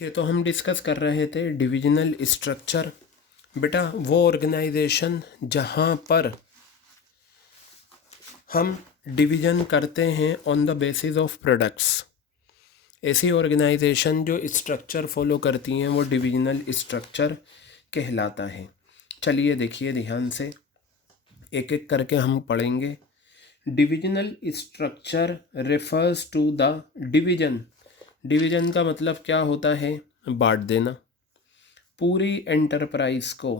देखिए, तो हम डिस्कस कर रहे थे डिविजनल स्ट्रक्चर। बेटा, वो ऑर्गेनाइजेशन जहाँ पर हम डिवीजन करते हैं on the basis of products, ऐसी ऑर्गेनाइजेशन जो स्ट्रक्चर फॉलो करती हैं वो डिविजनल स्ट्रक्चर कहलाता है। चलिए देखिए ध्यान से, एक एक करके हम पढ़ेंगे। Divisional structure refers to the division. Division का मतलब क्या होता है? बांट देना पूरी एंटरप्राइज को।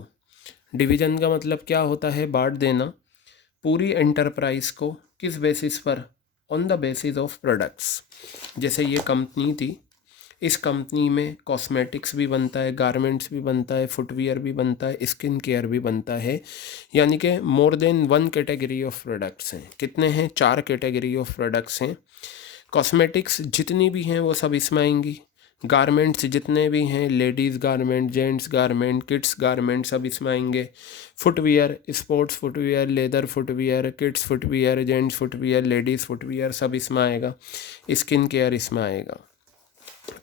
डिवीजन का मतलब क्या होता है? बांट देना पूरी एंटरप्राइज को। किस बेसिस पर? On the basis of products. जैसे ये कंपनी थी, इस कंपनी में कॉस्मेटिक्स भी बनता है, गारमेंट्स भी बनता है, फुटवियर भी बनता है, स्किन केयर भी बनता है। यानी कि मोर than one category of products हैं। कितने हैं? 4 कैटेगरी ऑफ प्रोडक्ट्स हैं। कॉस्मेटिक्स जितनी भी हैं वो सब इसमें आएंगी। गारमेंट्स जितने भी हैं, ladies garment, gents garment, kids garment, सब इसमें आएंगे। Footwear, sports footwear, leather footwear, kids footwear, gents footwear, ladies footwear, सब इसमें आएगा। स्किन केयर इसमें आएगा।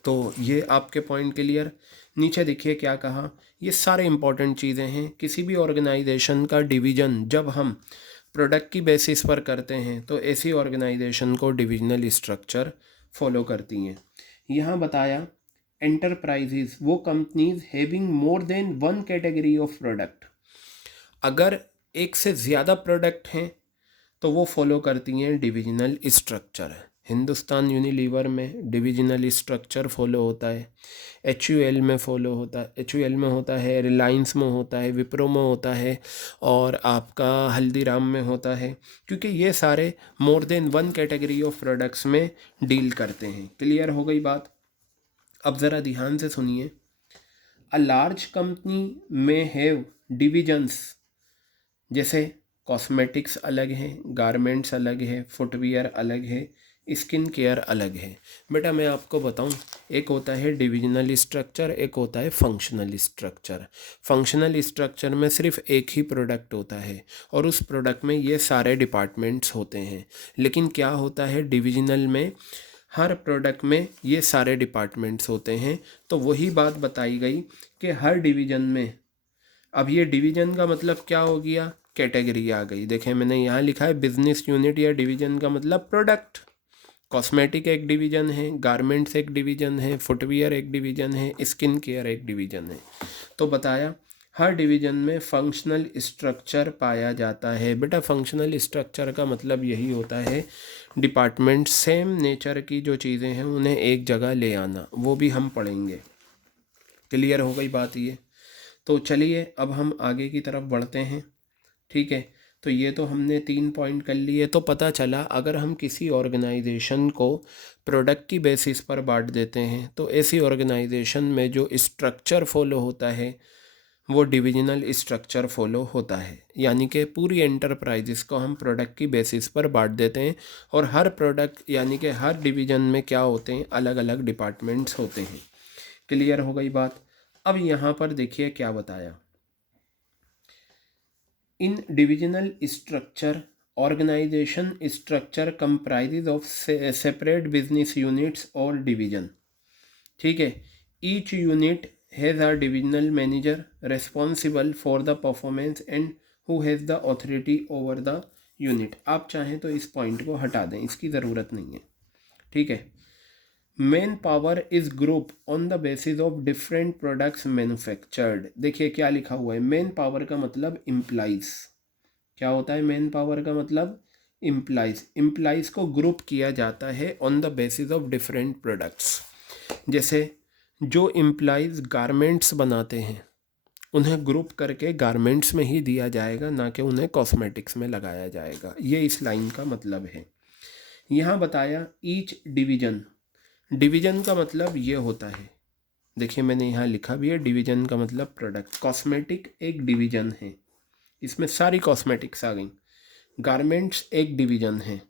तो ये आपके पॉइंट क्लियर। नीचे देखिए क्या कहा, ये सारे इंपॉर्टेंट चीज़ें हैं। किसी भी ऑर्गेनाइजेशन का डिवीजन जब हम प्रोडक्ट की बेसिस पर करते हैं तो ऐसी ऑर्गेनाइजेशन को डिविजनल स्ट्रक्चर फॉलो करती हैं। यहाँ बताया एंटरप्राइजेज वो companies having more than one category of product. अगर एक से ज़्यादा प्रोडक्ट हैं तो वो फॉलो करती हैं डिविजनल स्ट्रक्चर। हिंदुस्तान यूनिलीवर में डिविजनल स्ट्रक्चर फॉलो होता है, HUL में फॉलो होता है, HUL में होता है, रिलायंस में होता है, विप्रो में होता है, और आपका हल्दीराम में होता है। क्योंकि ये सारे more than one category of products में डील करते हैं। क्लियर हो गई बात? अब ज़रा ध्यान से सुनिए। अ लार्ज कंपनी में हैव डिविजन्स, जैसे कॉस्मेटिक्स अलग है, गारमेंट्स अलग है, फुटवियर अलग है, स्किन केयर अलग है। बेटा मैं आपको बताऊं, एक होता है डिविजनल स्ट्रक्चर, एक होता है फंक्शनल स्ट्रक्चर। फंक्शनल स्ट्रक्चर में सिर्फ एक ही प्रोडक्ट होता है और उस प्रोडक्ट में ये सारे डिपार्टमेंट्स होते हैं। लेकिन क्या होता है डिविजनल में? हर प्रोडक्ट में ये सारे डिपार्टमेंट्स होते हैं। तो वही बात बताई गई कि हर डिवीजन में, अब ये डिवीजन का मतलब क्या हो गया? कैटेगरी आ गई। देखें मैंने यहाँ लिखा है बिजनेस यूनिट या डिवीजन का मतलब प्रोडक्ट। कॉस्मेटिक एक डिवीजन है, गारमेंट्स एक डिवीजन है, फुटवियर एक डिवीजन है, स्किन केयर एक डिवीजन है। तो बताया हर डिवीजन में फंक्शनल स्ट्रक्चर पाया जाता है। बेटा फंक्शनल स्ट्रक्चर का मतलब यही होता है डिपार्टमेंट सेम नेचर की जो चीज़ें हैं उन्हें एक जगह ले आना। वो भी हम पढ़ेंगे। क्लियर हो गई बात ये? तो चलिए अब हम आगे की तरफ बढ़ते हैं। ठीक है, तो ये तो हमने 3 पॉइंट कर लिए। तो पता चला अगर हम किसी ऑर्गेनाइजेशन को प्रोडक्ट की बेसिस पर बांट देते हैं तो ऐसी ऑर्गेनाइजेशन में जो स्ट्रक्चर फॉलो होता है वो डिविजनल स्ट्रक्चर फॉलो होता है। यानी कि पूरी एंटरप्राइजेस को हम प्रोडक्ट की बेसिस पर बांट देते हैं और हर प्रोडक्ट यानी कि हर डिवीजन में क्या होते हैं? अलग अलग डिपार्टमेंट्स होते हैं। क्लियर हो गई बात? अब यहाँ पर देखिए क्या बताया। In divisional structure organisation structure comprises of separate business units और डिवीजन। ठीक है, each unit has a divisional manager responsible for the performance and who has the authority over the unit. आप चाहें तो इस पॉइंट को हटा दें, इसकी ज़रूरत नहीं है। ठीक है, man power is group on the basis of different products manufactured. देखिए क्या लिखा हुआ है, मैन पावर का मतलब इम्प्लाइज। क्या होता है मैन पावर का मतलब? इम्प्लाइज। इम्प्लाइज को ग्रुप किया जाता है on the basis of different products. जैसे जो इम्प्लाइज गारमेंट्स बनाते हैं उन्हें ग्रुप करके गारमेंट्स में ही दिया जाएगा, ना कि उन्हें कॉस्मेटिक्स में लगाया जाएगा। ये इस लाइन का मतलब है। यहाँ बताया ईच डिवीजन। डिवीजन का मतलब ये होता है, देखिए मैंने यहाँ लिखा भी है, डिवीजन का मतलब प्रोडक्ट। कॉस्मेटिक एक डिवीजन है, इसमें सारी कॉस्मेटिक्स आ गई। गारमेंट्स एक डिवीजन है,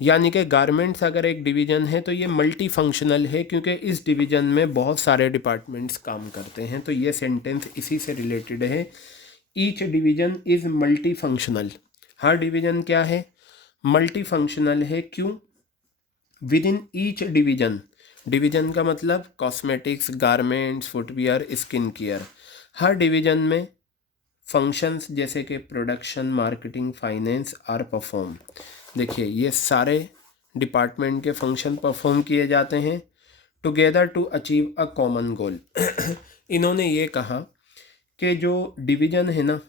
यानी कि गारमेंट्स अगर एक डिवीजन है तो ये मल्टी फंक्शनल है क्योंकि इस डिवीजन में बहुत सारे डिपार्टमेंट्स काम करते हैं। तो ये सेंटेंस इसी से रिलेटेड है। Each division is multi functional. हर डिवीजन क्या है? मल्टी फंक्शनल है। क्यों? Within each division division का मतलब cosmetics, garments, footwear, skin care. हर डिवीजन में फंक्शंस जैसे कि production, marketing, finance are perform. देखिए ये सारे डिपार्टमेंट के फंक्शन परफॉर्म किए जाते हैं together to achieve a common goal. इन्होंने ये कहा कि जो डिवीजन है ना,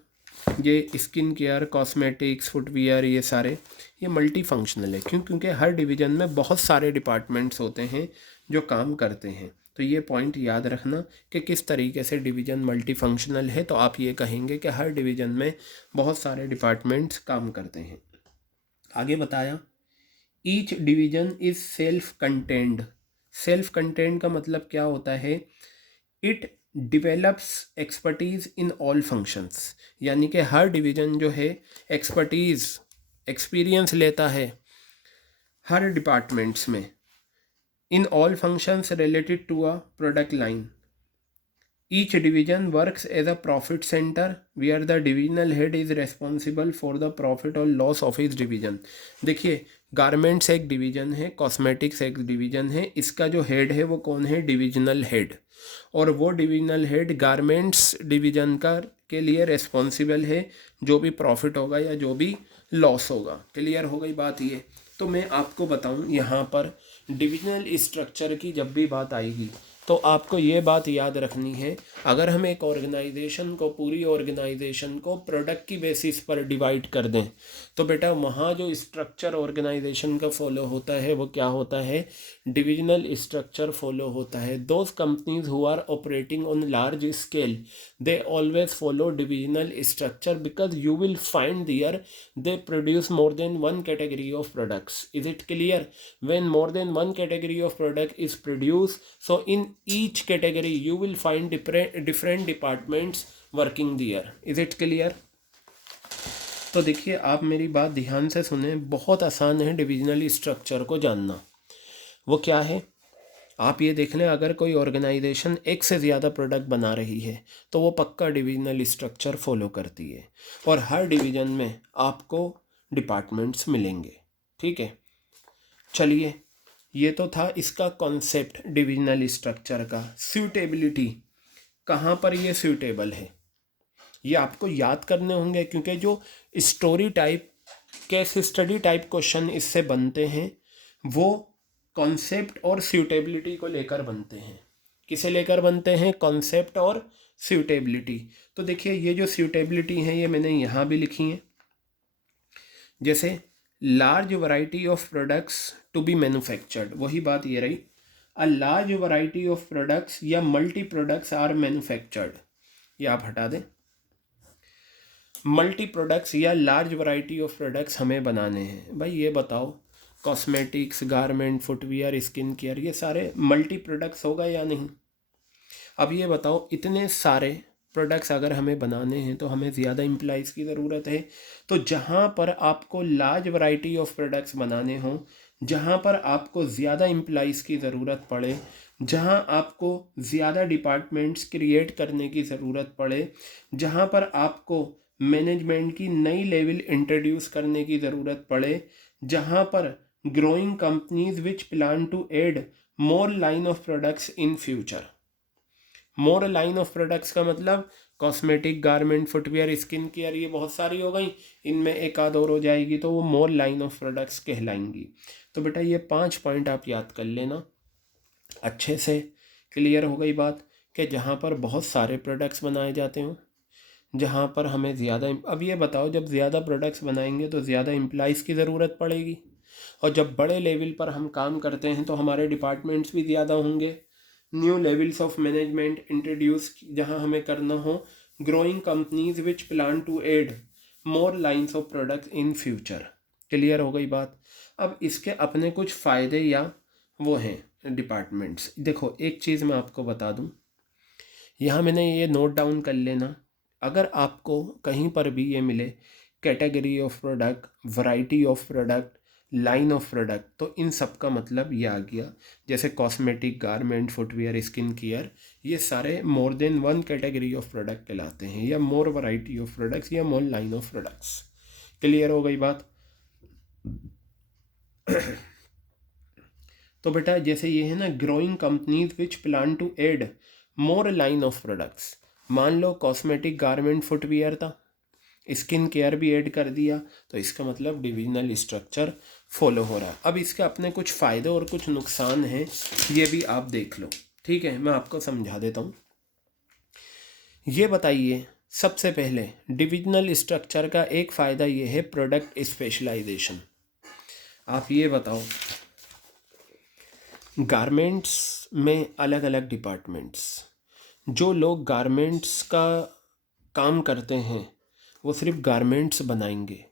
ये स्किन केयर, कॉस्मेटिक्स, फुटवियर, ये सारे ये मल्टी फंक्शनल है। क्योंकि हर डिवीजन में बहुत सारे डिपार्टमेंट्स होते हैं जो काम करते हैं। तो ये पॉइंट याद रखना कि किस तरीके से डिवीज़न मल्टी फंक्शनल है। तो आप ये कहेंगे कि हर डिवीज़न में बहुत सारे डिपार्टमेंट्स काम करते हैं। आगे बताया each division is self contained. Self contained का मतलब क्या होता है? It develops expertise in all functions. यानी कि हर डिवीज़न जो है एक्सपर्टीज़, एक्सपीरियंस लेता है हर डिपार्टमेंट्स में in all functions related to a product line. Each division works as a profit center where the divisional head is responsible for the profit or loss of his division. देखिए garments एक division है, cosmetics एक division है, इसका जो head है वो कौन है? Divisional head. और वो डिविजनल हेड गारमेंट्स डिवीजन का के लिए रेस्पॉन्सिबल है, जो भी प्रॉफिट होगा या जो भी लॉस होगा। क्लियर हो गई बात ये? तो मैं आपको बताऊं यहाँ पर डिविजनल स्ट्रक्चर की जब भी बात आएगी तो आपको ये बात याद रखनी है, अगर हम एक ऑर्गेनाइजेशन को, पूरी ऑर्गेनाइजेशन को प्रोडक्ट की बेसिस पर डिवाइड कर दें तो बेटा वहाँ जो स्ट्रक्चर ऑर्गेनाइजेशन का फॉलो होता है वो क्या होता है? डिविजनल स्ट्रक्चर फॉलो होता है। Those companies who are operating on large scale they always follow divisional structure because you will find there they produce more than one category of products. Is it clear? When more than one category of product is produced, so in each category you will find different departments working there. Is it clear? तो देखिए आप मेरी बात ध्यान से सुने, बहुत आसान है डिविजनल स्ट्रक्चर को जानना। वो क्या है? आप ये देख लें, अगर कोई ऑर्गेनाइजेशन एक से ज़्यादा प्रोडक्ट बना रही है तो वो पक्का डिविजनल स्ट्रक्चर फॉलो करती है और हर डिवीज़न में आपको डिपार्टमेंट्स मिलेंगे। ठीक है, चलिए ये तो था इसका कॉन्सेप्ट डिविजनल स्ट्रक्चर का। सूटेबिलिटी, कहाँ पर ये सूटेबल है ये आपको याद करने होंगे, क्योंकि जो story type, case study type question इससे बनते हैं वो कॉन्सेप्ट और सूटेबिलिटी को लेकर बनते हैं। किसे लेकर बनते हैं? कॉन्सेप्ट और सूटेबिलिटी। तो देखिए ये जो सूटेबिलिटी है ये मैंने यहाँ भी लिखी है, जैसे large variety of products to be manufactured, वही बात ये रही। A large variety of products या मल्टी प्रोडक्ट्स आर मैन्युफैक्चर्ड, ये आप हटा दें। मल्टी प्रोडक्ट्स या लार्ज वैरायटी ऑफ प्रोडक्ट्स हमें बनाने हैं। भाई ये बताओ, cosmetics, garment, footwear, skin care, ये सारे मल्टी प्रोडक्ट्स होगा या नहीं? अब ये बताओ, इतने सारे प्रोडक्ट्स अगर हमें बनाने हैं तो हमें ज़्यादा एम्प्लॉइज़ की ज़रूरत है। तो जहाँ पर आपको लार्ज वैरायटी ऑफ प्रोडक्ट्स बनाने हों, जहाँ पर आपको ज़्यादा एम्प्लॉइज़ की ज़रूरत पड़े, जहाँ आपको ज़्यादा डिपार्टमेंट्स क्रिएट करने की ज़रूरत पड़े, जहाँ पर आपको मैनेजमेंट की नई लेवल इंट्रोड्यूस करने की ज़रूरत पड़े, जहाँ पर growing companies which plan to add more line of products in future. More line of products का मतलब cosmetic, garment, footwear, skin care, ये बहुत सारी हो गई, इनमें एक आध और हो जाएगी तो वो मोर लाइन ऑफ प्रोडक्ट्स कहलाएंगी। तो बेटा ये 5 पॉइंट आप याद कर लेना अच्छे से। क्लियर हो गई बात कि जहाँ पर बहुत सारे प्रोडक्ट्स बनाए जाते हों, जहाँ पर हमें ज़्यादा, अब ये बताओ जब ज़्यादा प्रोडक्ट्स बनाएंगे तो ज़्यादा एम्प्लॉइज़ की ज़रूरत पड़ेगी, और जब बड़े लेवल पर हम काम करते हैं तो हमारे डिपार्टमेंट्स भी ज़्यादा होंगे। New levels of management introduce जहाँ हमें करना हो, growing companies which plan to add more lines of products in future. Clear हो गई बात? अब इसके अपने कुछ फ़ायदे या वो हैं डिपार्टमेंट्स। देखो एक चीज़ मैं आपको बता दूँ, यहाँ मैंने ये नोट डाउन कर लेना, अगर आपको कहीं पर भी ये मिले category of product, variety of product, line of product, तो इन सब का मतलब ये आ गया। जैसे cosmetic, garment, footwear, skin care, ये सारे more than one category of product कहलाते हैं, या मोर वैरायटी ऑफ प्रोडक्ट्स, या more line of products. Clear हो गई बात? तो बेटा जैसे ये है ना, growing companies which plan to add more line of products. मान लो कॉस्मेटिक, गारमेंट, फुटवियर था, स्किन केयर भी ऐड कर दिया, तो इसका मतलब डिविजनल स्ट्रक्चर फॉलो हो रहा है। अब इसके अपने कुछ फ़ायदे और कुछ नुकसान हैं, ये भी आप देख लो। ठीक है, मैं आपको समझा देता हूँ। ये बताइए सबसे पहले, डिविजनल स्ट्रक्चर का एक फ़ायदा ये है प्रोडक्ट स्पेशलाइजेशन। आप ये बताओ, गारमेंट्स में अलग अलग डिपार्टमेंट्स, जो लोग गारमेंट्स का काम करते हैं वो सिर्फ गारमेंट्स बनाएंगे,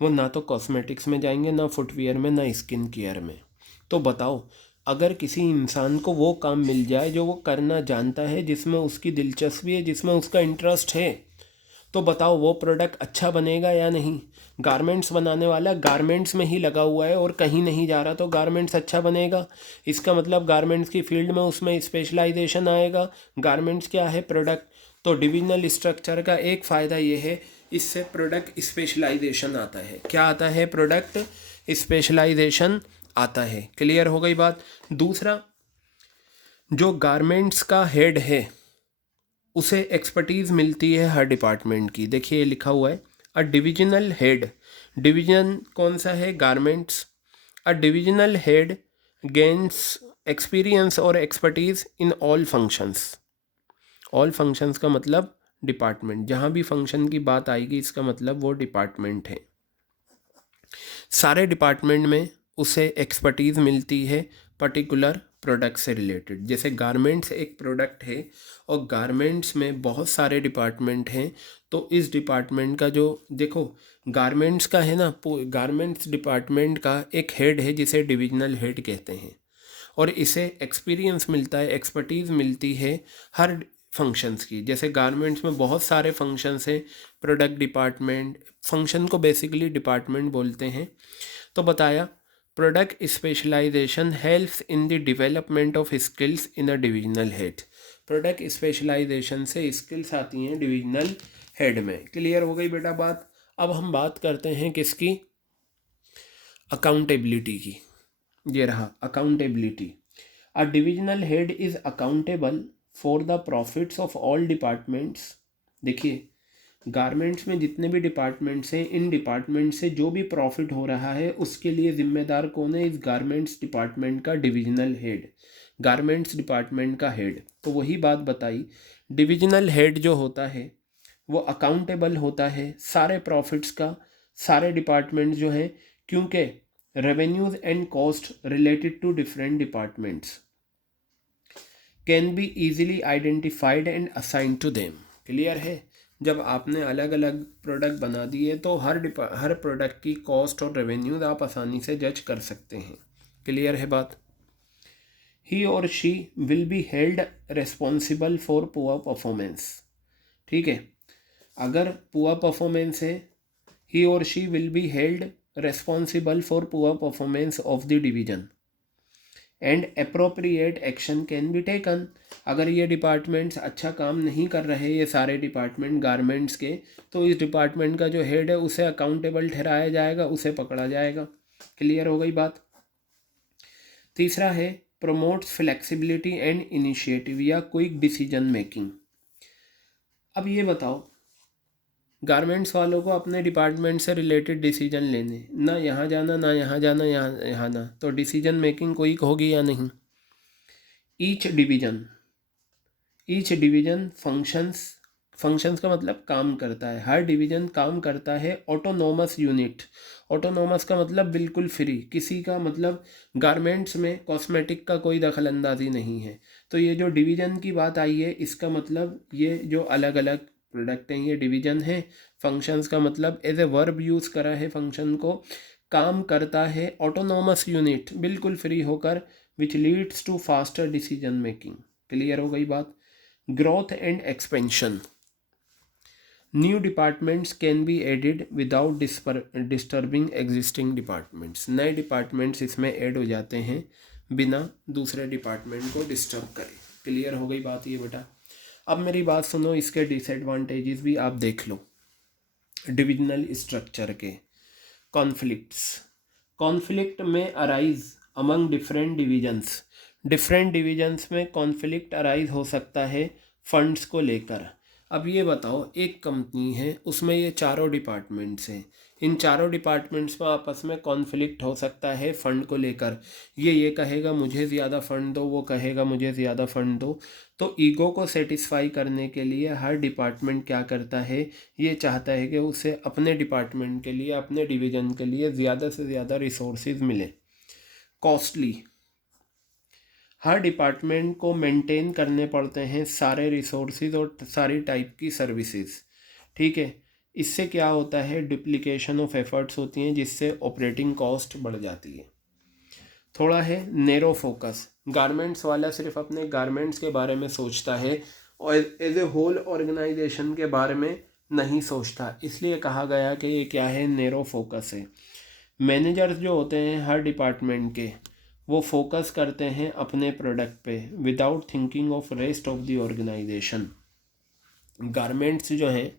वो ना तो कॉस्मेटिक्स में जाएंगे, ना फुटवियर में, ना स्किन केयर में। तो बताओ, अगर किसी इंसान को वो काम मिल जाए जो वो करना जानता है, जिसमें उसकी दिलचस्पी है, जिसमें उसका इंटरेस्ट है, तो बताओ वो प्रोडक्ट अच्छा बनेगा या नहीं। गारमेंट्स बनाने वाला गारमेंट्स में ही लगा हुआ है और कहीं नहीं जा रहा, तो गारमेंट्स अच्छा बनेगा। इसका मतलब गारमेंट्स की फील्ड में उसमें स्पेशलाइजेशन आएगा। गारमेंट्स क्या है? प्रोडक्ट। तो डिविजनल स्ट्रक्चर का एक फ़ायदा ये है, इससे प्रोडक्ट स्पेशलाइजेशन आता है। क्या आता है? प्रोडक्ट स्पेशलाइजेशन आता है। क्लियर हो गई बात। दूसरा, जो गारमेंट्स का हेड है उसे एक्सपर्टीज़ मिलती है हर डिपार्टमेंट की। देखिए लिखा हुआ है, अ डिविजनल हेड। डिवीजन कौन सा है? गारमेंट्स। अ डिविजनल हेड गेन्स एक्सपीरियंस और expertise in all functions. All functions का मतलब डिपार्टमेंट, जहाँ भी फंक्शन की बात आएगी इसका मतलब वो डिपार्टमेंट है। सारे डिपार्टमेंट में उसे एक्सपर्टीज़ मिलती है पर्टिकुलर प्रोडक्ट से रिलेटेड। जैसे गारमेंट्स एक प्रोडक्ट है और गारमेंट्स में बहुत सारे डिपार्टमेंट हैं, तो इस डिपार्टमेंट का जो देखो गारमेंट्स का है ना, गारमेंट्स डिपार्टमेंट का एक हेड है जिसे डिविजनल हेड कहते हैं, और इसे एक्सपीरियंस मिलता है, एक्सपर्टीज़ मिलती है हर फंक्शंस की। जैसे गारमेंट्स में बहुत सारे फंक्शंस हैं, प्रोडक्ट डिपार्टमेंट, फंक्शन को बेसिकली डिपार्टमेंट बोलते हैं। तो बताया, product specialisation helps in the development of skills in a divisional head. Product specialisation से स्किल्स आती हैं डिविजनल हेड में। क्लियर हो गई बेटा बात। अब हम बात करते हैं किसकी? अकाउंटेबिलिटी की। ये रहा accountability. A divisional head is accountable for the profits of all departments. देखिए, गारमेंट्स में जितने भी डिपार्टमेंट्स हैं, इन डिपार्टमेंट से जो भी प्रॉफिट हो रहा है उसके लिए जिम्मेदार कौन है? इस गारमेंट्स डिपार्टमेंट का डिविजनल हेड, गारमेंट्स डिपार्टमेंट का हेड। तो वही बात बताई, डिविजनल हेड जो होता है वो अकाउंटेबल होता है सारे प्रॉफिट्स का, सारे डिपार्टमेंट जो हैं, क्योंकि revenues and cost related to different departments can be easily identified and assigned to them. Clear है? जब आपने अलग अलग प्रोडक्ट बना दिए तो हर प्रोडक्ट की कॉस्ट और रेवेन्यूज आप आसानी से जज कर सकते हैं। क्लियर है बात। ही और she will be held responsible for poor performance. ठीक है, अगर पुअर परफॉर्मेंस है, ही और she will be held responsible for poor performance of the division and appropriate action can be taken. अगर ये डिपार्टमेंट्स अच्छा काम नहीं कर रहे, ये सारे डिपार्टमेंट गारमेंट्स के, तो इस डिपार्टमेंट का जो हेड है उसे अकाउंटेबल ठहराया जाएगा, उसे पकड़ा जाएगा। क्लियर हो गई बात। तीसरा है प्रमोट्स फ्लेक्सिबिलिटी एंड इनिशिएटिव या क्विक डिसीजन मेकिंग। अब ये बताओ, गारमेंट्स वालों को अपने डिपार्टमेंट से रिलेटेड डिसीजन लेने, ना यहाँ जाना, ना यहाँ जाना, यहाँ ना, तो डिसीजन मेकिंग क्विक होगी या नहीं? ईच डिवीजन फंक्शंस का मतलब काम करता है, हर डिवीजन काम करता है ऑटोनोमस यूनिट। ऑटोनोमस का मतलब बिल्कुल फ्री, किसी का मतलब गारमेंट्स में कॉस्मेटिक का कोई दखल अंदाजी नहीं है। तो ये जो डिवीजन की बात आई है, इसका मतलब ये जो अलग अलग प्रोडक्ट हैं ये डिवीजन है। फंक्शंस का मतलब एज ए वर्ब यूज़ करा है फंक्शन को, काम करता है ऑटोनोमस यूनिट बिल्कुल फ्री होकर, which leads to faster decision making. Clear हो गई बात। Growth and expansion. New departments can be added without disturbing existing departments. नए डिपार्टमेंट्स इसमें ऐड हो जाते हैं बिना दूसरे डिपार्टमेंट को डिस्टर्ब करे। क्लियर हो गई बात ये बेटा। अब मेरी बात सुनो, इसके डिसएडवांटेजेस भी आप देख लो डिविजनल स्ट्रक्चर के। कॉन्फ्लिक्ट में अराइज अमंग डिफरेंट डिविजन्स में कॉन्फ्लिक्ट अराइज हो सकता है फंड्स को लेकर। अब ये बताओ, एक कंपनी है, उसमें ये चारों डिपार्टमेंट्स हैं, इन चारों डिपार्टमेंट्स में आपस में कॉन्फ्लिक्ट हो सकता है फंड को लेकर। ये कहेगा मुझे ज़्यादा फंड दो, वो कहेगा मुझे ज़्यादा फंड दो। तो ईगो को सेटिस्फाई करने के लिए हर डिपार्टमेंट क्या करता है, ये चाहता है कि उसे अपने डिपार्टमेंट के लिए, अपने डिवीज़न के लिए ज़्यादा से ज़्यादा रिसोर्सेज मिले। कॉस्टली, हर डिपार्टमेंट को मेंटेन करने पड़ते हैं सारे रिसोर्सेज और सारी टाइप की सर्विसेज, ठीक है। इससे क्या होता है, डुप्लीकेशन ऑफ एफर्ट्स होती हैं, जिससे ऑपरेटिंग कॉस्ट बढ़ जाती है। थोड़ा है नैरो फोकस, गारमेंट्स वाला सिर्फ अपने गारमेंट्स के बारे में सोचता है और एज ए होल ऑर्गेनाइजेशन के बारे में नहीं सोचता, इसलिए कहा गया कि ये क्या है, नैरो फोकस है। मैनेजर्स जो होते हैं हर डिपार्टमेंट के, वो फोकस करते हैं अपने प्रोडक्ट पे without thinking of rest of the organisation. Garments जो हैं,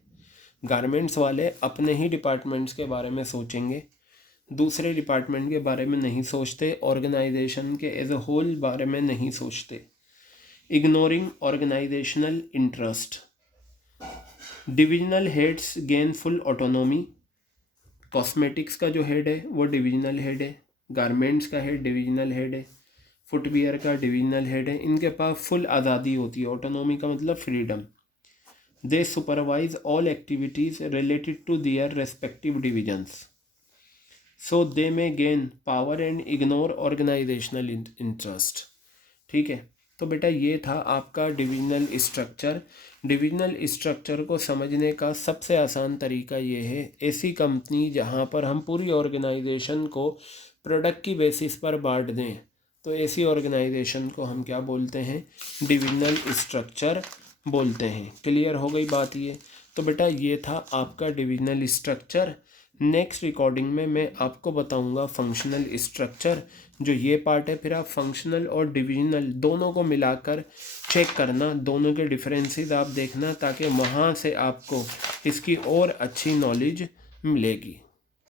गारमेंट्स वाले अपने ही डिपार्टमेंट्स के बारे में सोचेंगे, दूसरे डिपार्टमेंट के बारे में नहीं सोचते, ऑर्गेनाइजेशन के एज अ होल बारे में नहीं सोचते। Ignoring organisational interest, divisional heads gain full autonomy. Cosmetics का जो हेड है वो डिविजनल हेड है, गारमेंट्स का हेड डिविजनल हेड है, फुटवियर का डिविजनल हेड है। इनके पास फुल आज़ादी होती है, ऑटोनॉमी का मतलब freedom. They supervise all activities related to their respective divisions, so they may gain power and ignore organisational interest, ठीक है। तो बेटा ये था आपका डिविजनल स्ट्रक्चर। डिविजनल स्ट्रक्चर को समझने का सबसे आसान तरीका ये है, ऐसी कंपनी जहाँ पर हम पूरी ऑर्गेनाइजेशन को प्रोडक्ट की बेसिस पर बांट दें, तो ऐसी ऑर्गेनाइजेशन को हम क्या बोलते हैं, डिविजनल स्ट्रक्चर बोलते हैं। क्लियर हो गई बात ये। तो बेटा ये था आपका डिविजनल स्ट्रक्चर। नेक्स्ट रिकॉर्डिंग में मैं आपको बताऊंगा फंक्शनल स्ट्रक्चर, जो ये पार्ट है। फिर आप फंक्शनल और डिविजनल दोनों को मिलाकर चेक करना, दोनों के डिफरेंसेस आप देखना, ताकि वहाँ से आपको इसकी और अच्छी नॉलेज मिलेगी।